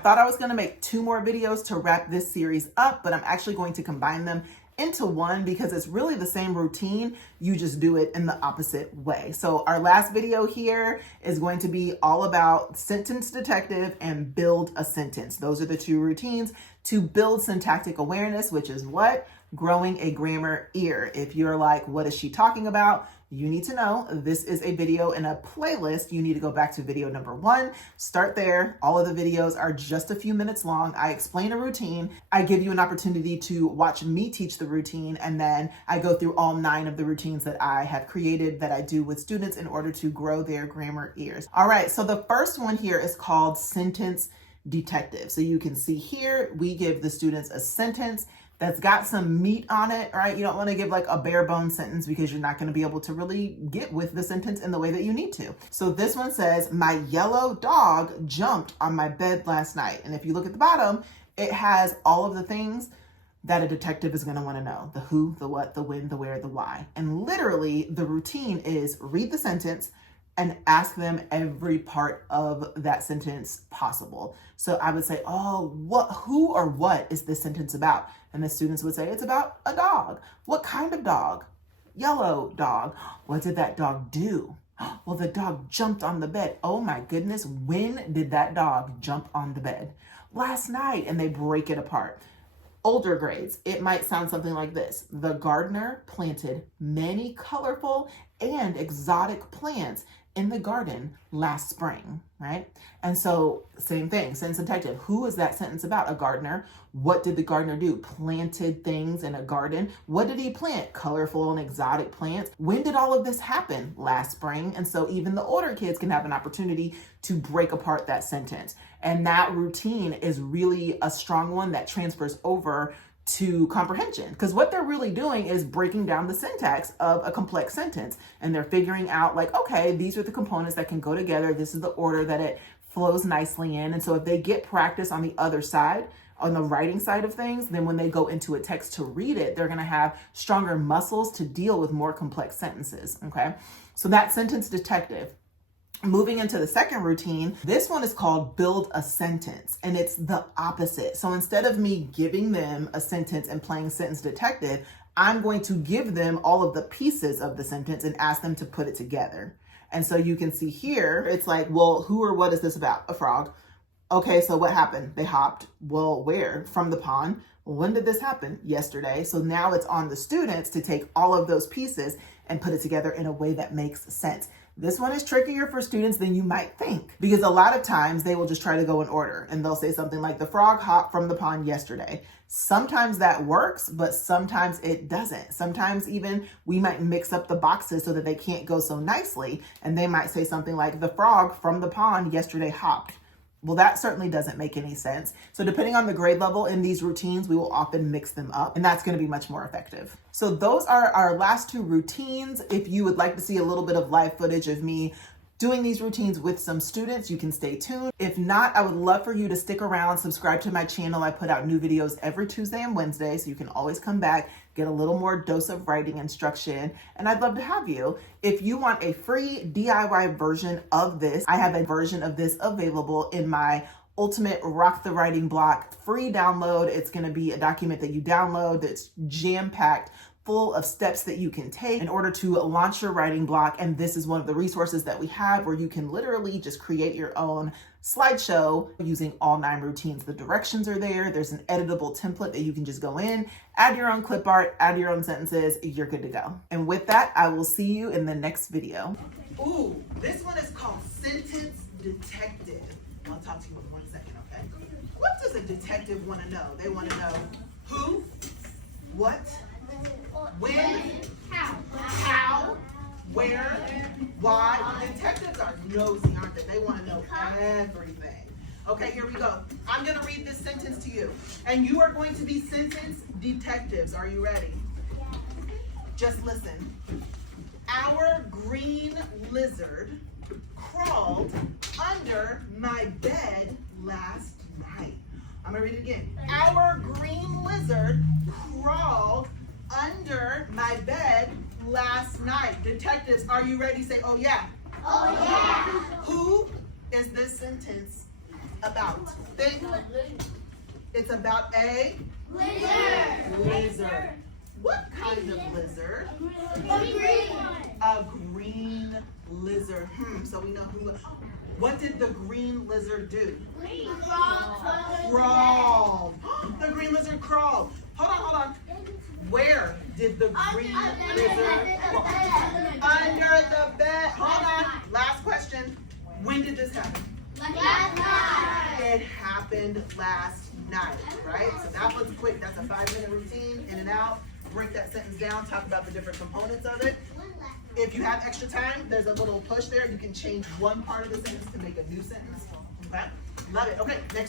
thought I was gonna make 2 more videos to wrap this series up, but I'm actually going to combine them into one because it's really the same routine. You just do it in the opposite way. So our last video here is going to be all about sentence detective and build a sentence. Those are the 2 routines to build syntactic awareness, which is what? Growing a grammar ear. If you're like, what is she talking about? You need to know this is a video in a playlist. You need to go back to video number 1, start there. All of the videos are just a few minutes long. I explain a routine. I give you an opportunity to watch me teach the routine, and then I go through all 9 of the routines that I have created that I do with students in order to grow their grammar ears. All right, so the first one here is called sentence detective. So you can see here, we give the students a sentence that's got some meat on it, right? You don't want to give like a bare bone sentence because you're not going to be able to really get with the sentence in the way that you need to. So this one says, my yellow dog jumped on my bed last night. And if you look at the bottom, it has all of the things that a detective is going to want to know. The who, the what, the when, the where, the why. And literally the routine is read the sentence and ask them every part of that sentence possible. So I would say, oh, who or what is this sentence about? And the students would say, it's about a dog. What kind of dog? Yellow dog. What did that dog do? Well, the dog jumped on the bed. Oh my goodness, when did that dog jump on the bed? Last night. And they break it apart. Older grades, it might sound something like this. The gardener planted many colorful and exotic plants in the garden last spring, right? And so same thing, sentence detective. Who is that sentence about? A gardener. What did the gardener do? Planted things in a garden. What did he plant? Colorful and exotic plants. When did all of this happen? Last spring. And so even the older kids can have an opportunity to break apart that sentence. And that routine is really a strong one that transfers over to comprehension, because what they're really doing is breaking down the syntax of a complex sentence, and they're figuring out like, okay, these are the components that can go together. This is the order that it flows nicely in. And so if they get practice on the other side, on the writing side of things, then when they go into a text to read it, they're going to have stronger muscles to deal with more complex sentences. Okay. So that sentence detective. Moving into the second routine, this one is called build a sentence, and it's the opposite. So instead of me giving them a sentence and playing sentence detective, I'm going to give them all of the pieces of the sentence and ask them to put it together. And so you can see here, it's like, well, who or what is this about? A frog. Okay, so what happened? They hopped. Well, where? From the pond. Well, when did this happen? Yesterday. So now it's on the students to take all of those pieces and put it together in a way that makes sense. This one is trickier for students than you might think, because a lot of times they will just try to go in order and they'll say something like the frog hopped from the pond yesterday. Sometimes that works, but sometimes it doesn't. Sometimes even we might mix up the boxes so that they can't go so nicely. And they might say something like the frog from the pond yesterday hopped. Well, that certainly doesn't make any sense. So depending on the grade level in these routines, we will often mix them up, and that's going to be much more effective. So those are our last 2 routines. If you would like to see a little bit of live footage of me doing these routines with some students, you can stay tuned. If not, I would love for you to stick around, subscribe to my channel. I put out new videos every Tuesday and Wednesday, so you can always come back, get a little more dose of writing instruction, and I'd love to have you. If you want a free DIY version of this, I have a version of this available in my Ultimate Rock the Writing Block free download. It's going to be a document that you download that's jam-packed full of steps that you can take in order to launch your writing block. And this is one of the resources that we have where you can literally just create your own slideshow using all 9 routines. The directions are there. There's an editable template that you can just go in, add your own clip art, add your own sentences. You're good to go. And with that, I will see you in the next video. Ooh, this one is called Sentence Detective. I'll talk to you in 1 second, okay? What does a detective want to know? They want to know who, what, when, how, where, why. Detectives are nosy, aren't they? They want to know everything. Okay, here we go. I'm going to read this sentence to you, and you are going to be sentence detectives. Are you ready? Just listen. Our green lizard crawled under my bed last night. I'm going to read it again. Our green lizard crawled under my bed last night. Detectives, are you ready? Say, oh yeah. Oh yeah. Who is this sentence about? Think. It's about a lizard. What kind of lizard? A green lizard. So we know who. What did the green lizard do? Crawled. The green lizard crawled. Hold on. Where did the green lizard crawl? Under the bed. Hold on. Last question. When did this happen? Last night. It happened last night, right? So that was quick. That's a 5-minute routine, in and out. Break that sentence down, talk about the different components of it. If you have extra time, there's a little push there. You can change one part of the sentence to make a new sentence. Okay? Love it. Okay, next.